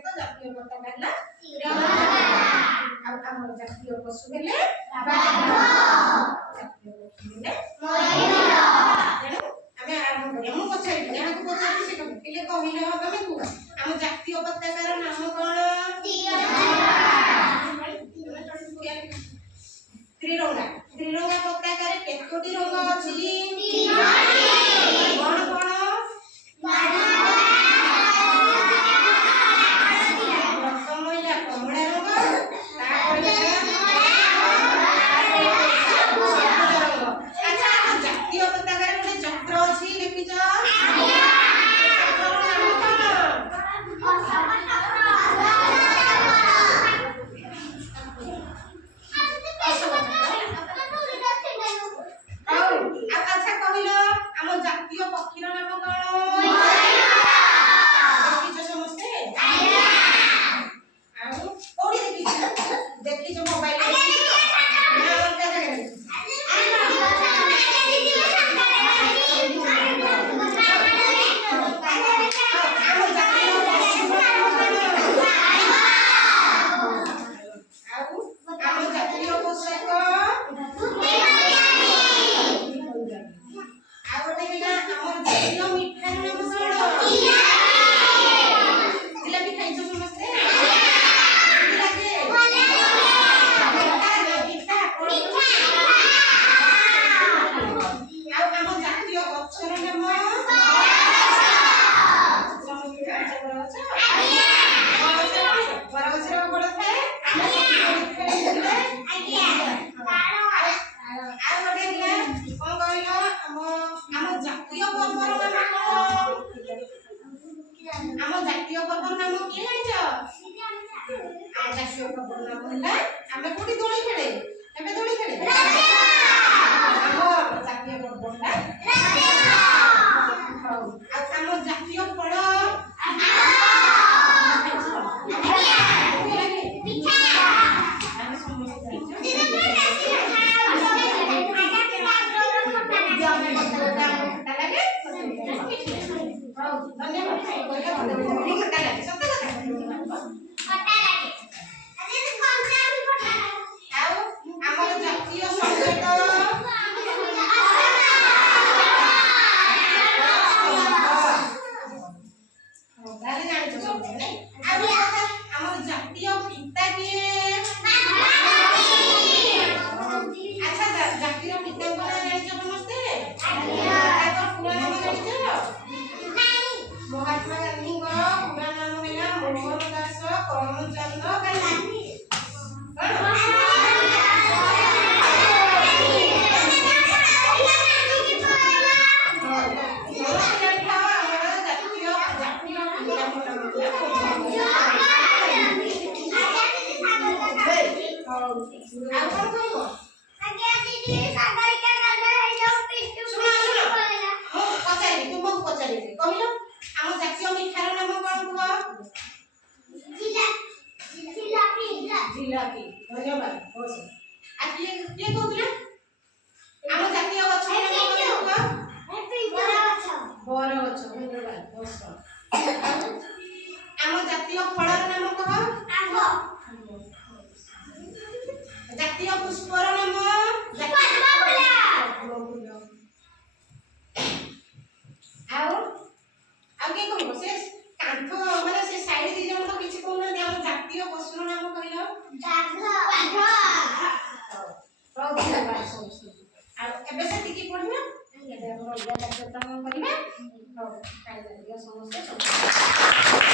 तो जातीय पताका ହେଲା तिरंगा आम जातीय पशु हेले बाघ जातीय पक्षी हेले मयूर तेणु आमे आरंभ करिया मु पछारि जहां को पछारि से कहले कहिले तमे कुआ आम जातीय पताकार नाम कोन तिरंगा त्रिरंगा पताकार केतोटी रंग अछि कोन कोन जिलापी धन्यवाद बहुत आ ये कहउला आम जातीय गछ बर गछ धन्यवाद बहुत आम जातीय फलर नाम कह आंब जातीय पुष्पर नाम आगे कहबो से कांथ माने से साइड दी जम तो किछ कहउना दे हम जातीय पशु नाम कहिलो ଏବେ ସେତିକି ପଢିବା ଏବେ ଆମର ଅଲଗା କାର୍ଯ୍ୟକ୍ରମ କରିବା ସମସ୍ତେ